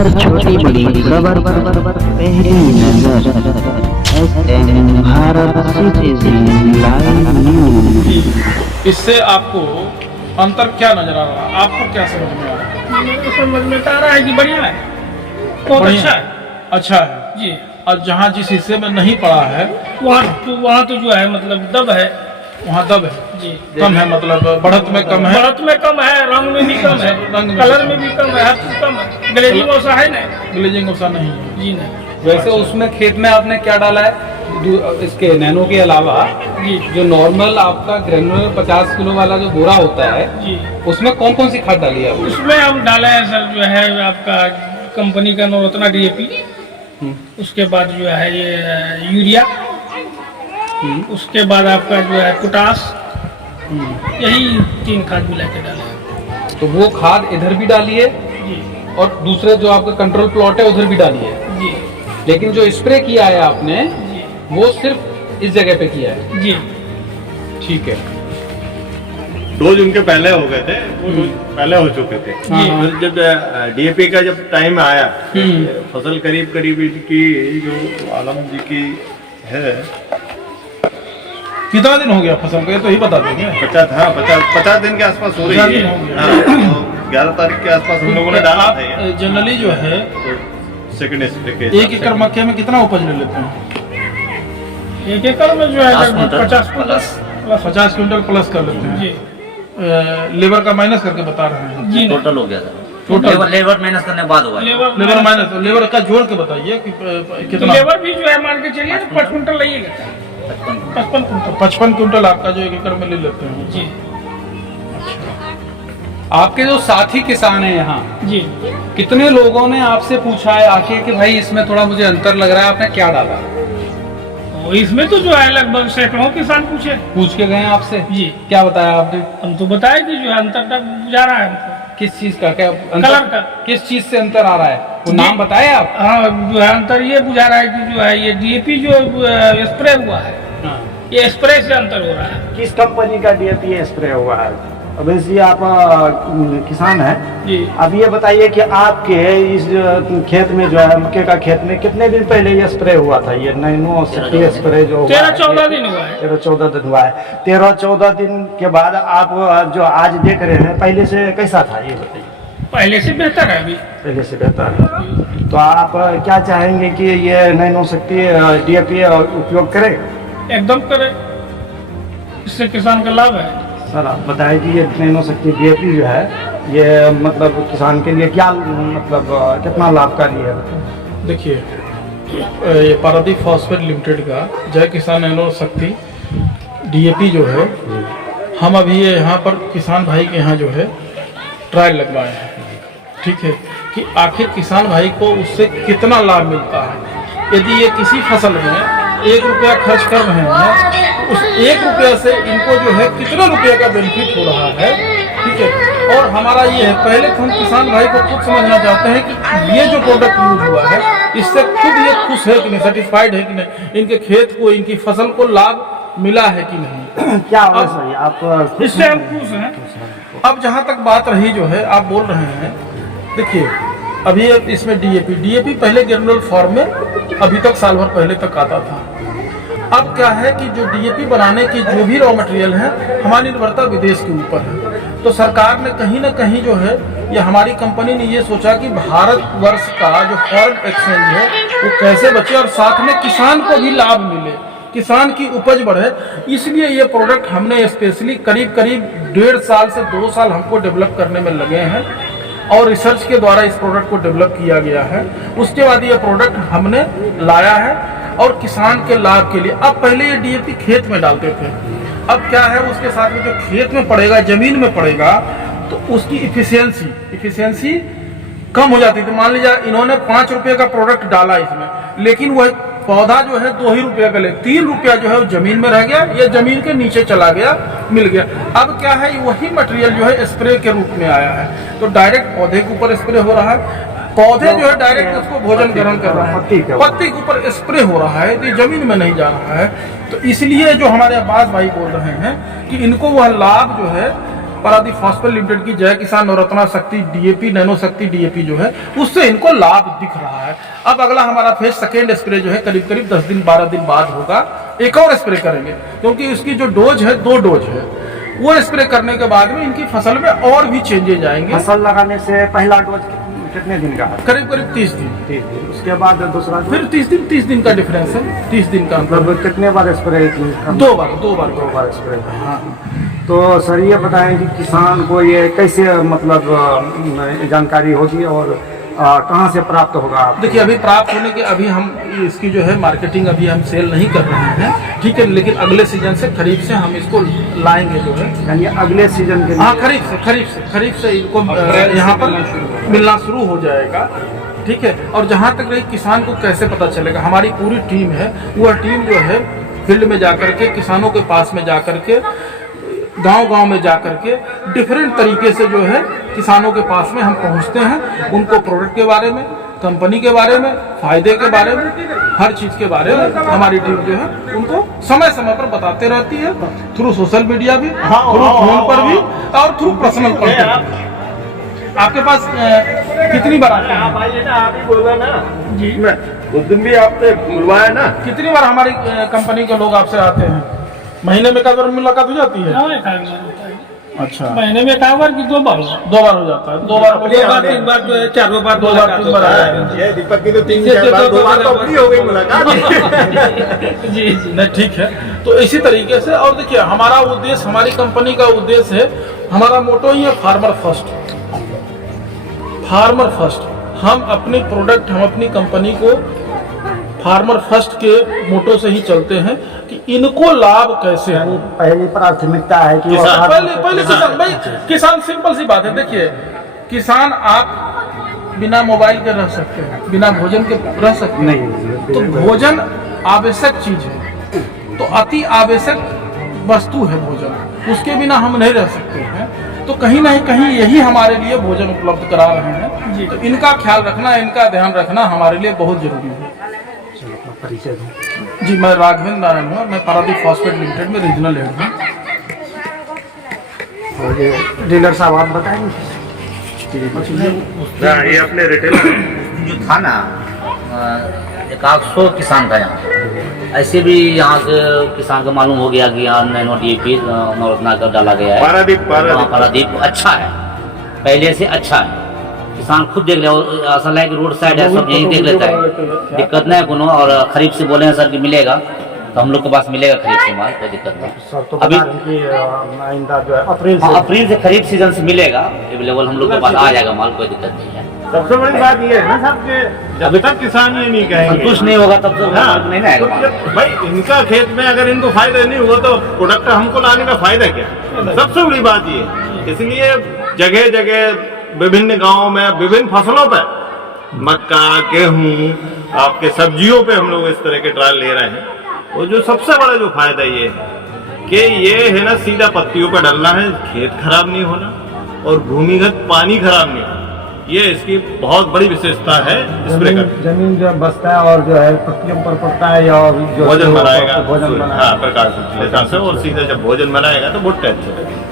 हर छोटी बड़ी खबर पहली नजर SM Bharat citizen live news. इससे आपको अंतर क्या नजर आ रहा है? आपको क्या समझ में आ रहा है? मेरे को समझ में तो आ रहा है कि बढ़िया है, बहुत बढ़िया अच्छा है अच्छा है। जी। और जहाँ जिस हिस्से में नहीं पड़ा है वहाँ तो जो है मतलब दब है वहाँ दब है, जी। कम है, मतलब बढ़त में कम है, बढ़त में कम है, रंग में भी कम है, रंग में कलर में भी कम है, हर चीज कम है। ग्लेजिंग वैसा है ना ग्लेजिंग वैसा नहीं है। जी नहीं। वैसे उसमें खेत में आपने क्या डाला है इसके नैनो के अलावा? जी जो नॉर्मल आपका ग्रेनुलर 50 किलो वाला जो बोरा होता है जी। उसमें कौन कौन सी खाद डाली है आपने? उसमें हम डाले हैं सर जो है आपका कंपनी का नवरत्ना DAP, उसके बाद जो है ये यूरिया, उसके बाद आपका जो है पोटास, यही 3 खाद मिला के डाले हैं। तो वो खाद इधर भी डाली है जी और दूसरे जो आपका कंट्रोल प्लॉट है उधर भी डाली है, जी लेकिन जो स्प्रे किया है आपने जी वो सिर्फ इस जगह पे किया है। जी। ठीक है। डोज उनके पहले हो गए थे, वो डोज पहले हो चुके थे। हाँ। फिर जब DAP का जब टाइम आया, फसल करीब करीब इनकी जो आलम जी की है कितना दिन हो गया फसल को, ये तो ही बता देंगे। 50 दिन के आसपास हो रही 50 है। दिन हो गए। हाँ, तो 11 तारीख के आसपास हम लोगों ने डाला था ये। जनरली जो है सेकंड स्प्रे के 1 एकड़ मक्के में कितना उपज ले लेते हैं? 1 एकड़ में जो है लगभग 50 प्लस 50 क्विंटल प्लस कर लेते हैं। जी लेबर का माइनस करके बता रहे हैं। जी टोटल हो गया था। टोटल लेबर माइनस करने के बाद हुआ है। लेबर माइनस, लेबर का जोड़ के बताइए कि तो कितना। लेबर भी जो है मान के चलिए 5 क्विंटल लगेगा, 55 क्विंटल। 55 क्विंटल आपका जो 1 एकड़ में ले लेते हैं। जी आपके जो साथी किसान हैं यहाँ, जी। कितने लोगों ने आपसे पूछा है आके कि भाई इसमें थोड़ा मुझे अंतर लग रहा है, आपने क्या डाला? तो इसमें तो जो है लगभग सैकड़ों किसान पूछे। पूछ के गए आपसे? जी। क्या बताया आपने? हम तो बताए कि जो है अंतर जा रहा है हमको। किस चीज का, क्या कलर का। किस चीज से अंतर आ रहा है? वो नाम बताया आप? हाँ जो है अंतर ये बुझा रहा है कि जो है ये DAP जो स्प्रे हुआ है, ये स्प्रे से अंतर हो रहा है। किस कंपनी का DAP स्प्रे हुआ है? वैसे आप किसान हैं जी। अब ये बताइए कि आपके इस खेत में जो है मक्के का खेत में कितने दिन पहले ये स्प्रे हुआ था? ये नैनो शक्ति स्प्रे जो 13-14 दिन हुआ है। 13-14 दिन हुआ है। 13-14 दिन के बाद आप जो आज देख रहे हैं पहले से कैसा था ये बताइए? पहले से बेहतर है अभी। पहले से बेहतर है। तो आप क्या चाहेंगे कि ये नैनो शक्ति DAP उपयोग करें? एकदम करे, इससे किसान का लाभ है। सर आप बताएं कि ये नैनो शक्ति DAP जो है ये मतलब किसान के लिए क्या मतलब कितना लाभकारी है? देखिए, ये पारादीप फॉस्फेट लिमिटेड का जय किसान नैनो शक्ति DAP जो है, हम अभी ये यहाँ पर किसान भाई के यहाँ जो है ट्रायल लगवाए हैं। ठीक है कि आखिर किसान भाई को उससे कितना लाभ मिलता है। यदि ये किसी फसल में 1 रुपया खर्च कर रहे हैं, उस 1 रुपया से इनको जो है कितना रुपये का बेनिफिट हो रहा है। ठीक है, और हमारा ये है, पहले तो हम किसान भाई को खुद समझना चाहते हैं कि ये जो प्रोडक्ट यूज हुआ है इससे खुद ये खुश है कि नहीं, सेटिस्फाइड है कि नहीं, इनके खेत को, इनकी फसल को लाभ मिला है कि नहीं। क्या होगा सर आप इससे हम खुश हैं। अब जहाँ तक बात रही जो है आप बोल रहे हैं, देखिए अभी इसमें DAP पहले ग्रेनुलर फॉर्म में अभी तक साल भर पहले तक आता था। अब क्या है कि जो DAP बनाने की जो भी रॉ मटेरियल है, हमारी निर्भरता विदेश के ऊपर है। तो सरकार ने कहीं ना कहीं जो है, या हमारी कंपनी ने ये सोचा कि भारतवर्ष का जो फॉरेन एक्सचेंज है वो कैसे बचे और साथ में किसान को भी लाभ मिले, किसान की उपज बढ़े। इसलिए ये प्रोडक्ट हमने स्पेशली करीब 1.5 साल से 2 साल हमको डेवलप करने में लगे हैं और रिसर्च के द्वारा इस प्रोडक्ट को डेवलप किया गया है। उसके बाद ये प्रोडक्ट हमने लाया है और किसान के लाभ के लिए। अब पहले ये DAP खेत में डालते थे, अब क्या है उसके साथ में जो खेत में पड़ेगा, जमीन में पड़ेगा, तो उसकी इफिशियंसी कम हो जाती थी। मान लीजिए इन्होंने 5 रुपये का प्रोडक्ट डाला इसमें, लेकिन वह पौधा जो है 2 ही रुपये का ले, 3 रुपया जो है वो जमीन में रह गया या जमीन के नीचे चला गया, मिल गया। अब क्या है, वही मटेरियल जो है स्प्रे के रूप में आया है, तो डायरेक्ट पौधे के ऊपर स्प्रे हो रहा है। पौधे जो है डायरेक्ट उसको भोजन ग्रहण कर रहा है, पत्ती के ऊपर स्प्रे हो रहा है, तो जमीन में नहीं जा रहा है। तो इसलिए जो हमारे अब्बास भाई बोल रहे हैं कि इनको वह लाभ जो है पारादीप फॉस्फेट लिमिटेड की जय किसान नवरत्ना शक्ति डीएपी नैनो शक्ति डीएपी जो है उससे इनको लाभ दिख रहा है। अब अगला हमारा फेज सेकेंड स्प्रे जो है करीब करीब 10 दिन 12 दिन बाद होगा, एक और स्प्रे करेंगे क्योंकि उसकी जो डोज है 2 डोज है, वो स्प्रे करने के बाद में इनकी फसल में और भी चेंजेज आएंगे। फसल लगाने से पहला डोज कितने दिन का है? करीब करीब 30 दिन। 30 दिन। उसके बाद दूसरा डोज? फिर 30 दिन का डिफरेंस है, 30 दिन का मतलब कितने बार स्प्रे? 2 बार स्प्रे। हाँ। तो सर ये बताएं कि किसान को ये कैसे मतलब जानकारी होगी और कहाँ से प्राप्त होगा? देखिए अभी प्राप्त होने के अभी हम इसकी जो है मार्केटिंग अभी हम सेल नहीं कर रहे हैं, ठीक है, लेकिन अगले सीजन से खरीफ से हम इसको लाएंगे जो है, यानी अगले सीजन के लिए? हाँ खरीफ से इनको यहाँ पर मिलना शुरू हो जाएगा, ठीक है। और जहाँ तक रही किसान को कैसे पता चलेगा, हमारी पूरी टीम है, वह टीम जो है फील्ड में जाकर के किसानों के पास में जाकर के गांव में जाकर के डिफरेंट तरीके से जो है किसानों के पास में हम पहुंचते हैं, उनको प्रोडक्ट के बारे में, कंपनी के बारे में, फायदे के बारे में, हर चीज के बारे में हमारी टीम जो है उनको समय समय पर बताते रहती है, थ्रू सोशल मीडिया भी, थ्रू फोन पर भी और थ्रू पर्सनल कॉन्टेक्ट। आपके पास कितनी बार आते हैं? आप ही बोला ना जी, उस दिन भी आपने बुलवाया ना। कितनी बार हमारी कंपनी के लोग आपसे आते हैं? महीने में कई बार मुलाकात हो जाती है? हाँ, एक आध बार होता है। अच्छा, महीने में एक आध बार कि 2 बार? 2 बार हो जाता है। 2 बार 3 बार जो है 4 बार 2 बार 3 बार आया है। ये दीपक की तो 3-4 बार 2 बार तो अपनी हो गई मुलाकात। जी जी। नहीं ठीक है, तो इसी तरीके से। और देखिए हमारा उद्देश्य, हमारी कंपनी का उद्देश्य है, हमारा मोटो ही है फार्मर फर्स्ट। फार्मर फर्स्ट, हम अपनी प्रोडक्ट, हम अपनी कंपनी को फार्मर फर्स्ट के मोटो से ही चलते हैं कि इनको लाभ कैसे हो। पहली प्राथमिकता है कि पहले किसान भाई, किसान सिंपल सी बात है। देखिए किसान आप बिना मोबाइल के रह सकते हैं, बिना भोजन के रह सकते हैं नहीं, तो भोजन आवश्यक चीज है, तो अति आवश्यक वस्तु है भोजन, उसके बिना हम नहीं रह सकते हैं। तो कहीं ना कहीं यही हमारे लिए भोजन उपलब्ध करा रहे हैं जी। तो इनका ख्याल रखना, इनका ध्यान रखना हमारे लिए बहुत जरूरी है परिचय दो। जी। मैं राघवेंद्र नारायण हूँ, मैं पारादीप फॉस्फेट लिमिटेड में रीजनल हेड हूँ। और ये डीलर साहब आप बताएंगे? ये अपने रिटेल जो था ना 100 किसान था यहाँ, ऐसे भी यहाँ के किसान को मालूम हो गया कि यहाँ नैनो डीएपी नवरत्ना का डाला गया है। पारादीप अच्छा है, पहले से अच्छा है, किसान खुद देख ले, असल है कि रोड साइड है, सब यही देख लेता है, दिक्कत नहीं कोनो। और खरीफ से बोले हैं सर कि मिलेगा, तो हम लोग के पास मिलेगा खरीफ से माल, कोई दिक्कत नहीं। सर तो अभी आइंदा जो है अप्रैल से खरीफ सीजन से मिलेगा अवेलेबल, हम लोग के पास आ जाएगा माल, कोई दिक्कत नहीं है। सबसे बड़ी बात ये है ना साहब कि जब तक किसान ये नहीं कहेंगे, संतुष्ट नहीं होगा तब तो हाँ, नहीं आएगा माल। भाई इनका खेत में अगर इनको फायदा नहीं हुआ तो प्रोडक्ट हमको लाने का फायदा क्या? सबसे बड़ी बात ये, इसलिए जगह जगह विभिन्न गांवों में विभिन्न फसलों पर, मक्का, गेहूं, आपके सब्जियों पे हम लोग इस तरह के ट्रायल ले रहे हैं। और जो सबसे बड़ा जो फायदा ये है कि ये है ना सीधा पत्तियों पर डलना है, खेत खराब नहीं होना और भूमिगत पानी खराब नहीं होना, ये इसकी बहुत बड़ी विशेषता है। स्प्रे का जमीन जो बसता है और जो है पत्तियों पर पड़ता है या जो भोजन बनाएगा, भोजन हाँ प्रकाश से, और सीधा जब भोजन बनाएगा तो बहुत अच्छे लगेगा।